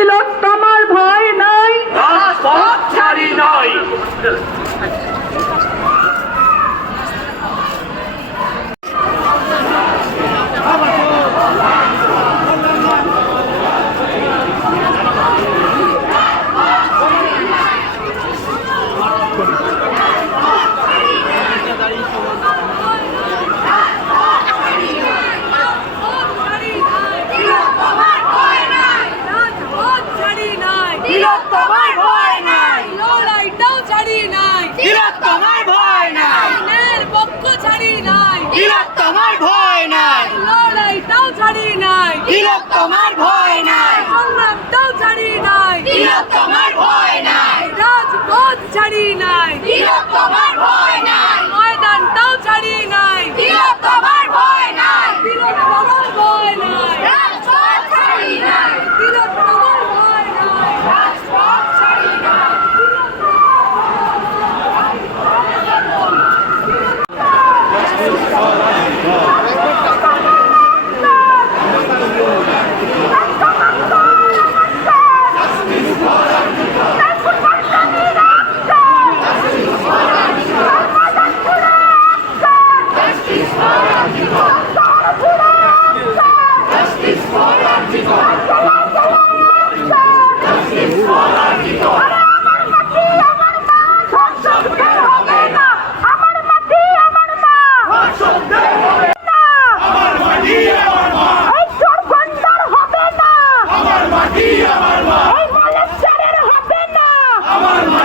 ছিল তোমার ভয় নাই। সংগ্রামটাও ছাড়ি নাই। তোমার ভয় নাই। রাজপথ ছাড়ি নাই। তোমার ভয় নাই। তো ছাড়ি নাই। তোমার ভয় নাই তিলোত্তমার ভয় নাই রাজপথ ছাড়ি নাই তিলোত্তমার ভয় নাই রাজপথ ছাড়ি নাই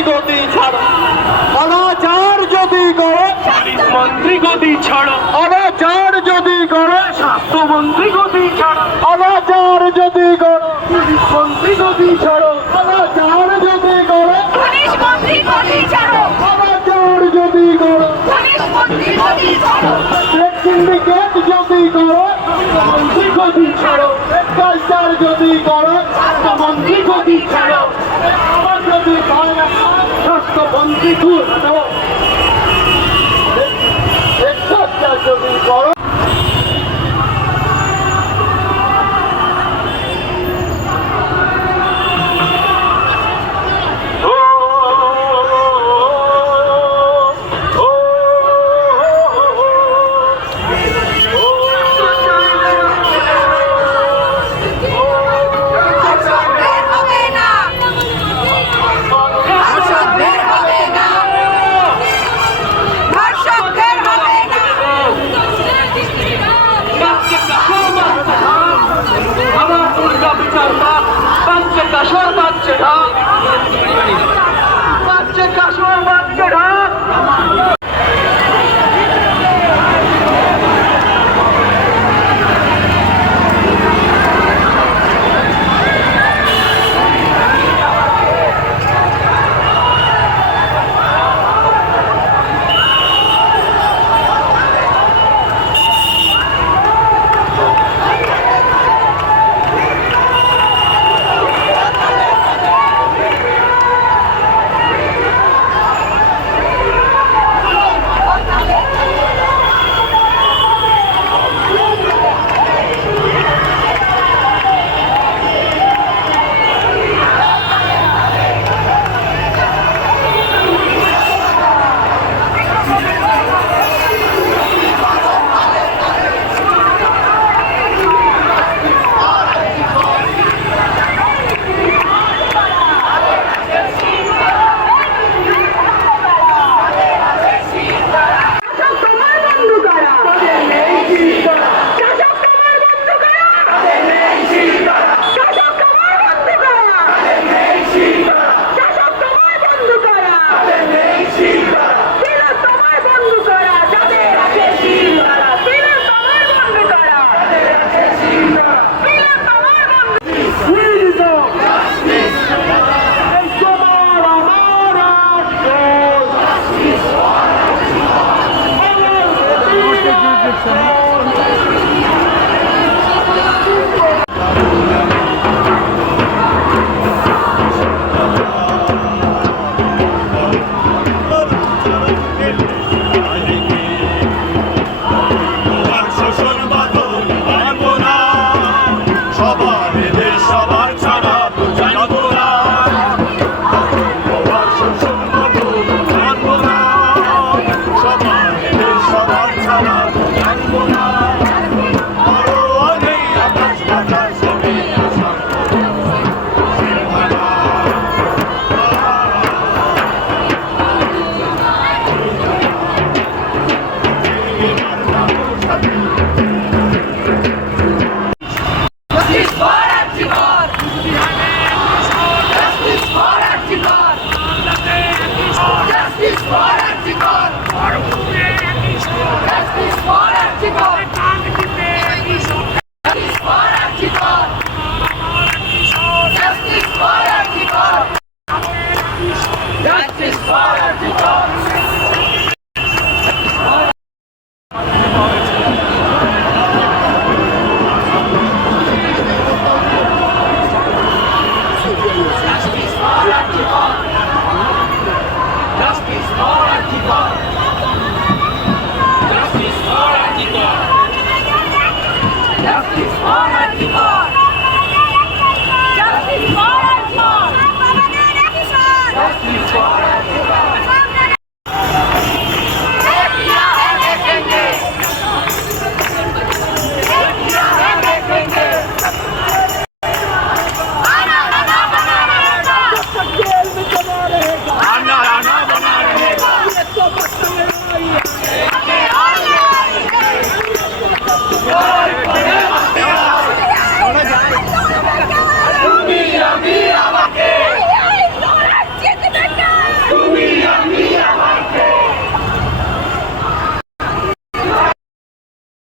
রাষ্ট্রমন্ত্রী গতি ছাড়ো। অনাচার যদি করো মন্ত্রী গতি ছাড়ো। অনাচার যদি করো স্বাস্থ্যমন্ত্রী গতি ছাড়ো। অনাচার যদি করো মন্ত্রী গতি ছাড়ো। অনাচার যদি করো পুলিশ মন্ত্রী গদি ছাড়ো। অনাচার যদি করো পুলিশ মন্ত্রী গদি ছাড়ো। সিন্ডিকেট যদি করো মন্ত্রী গতি ছাড়ো। কালচার যদি করো স্বাস্থ্যমন্ত্রী গতি ছাড়ো। যদি হয় description. Justice for Antigua!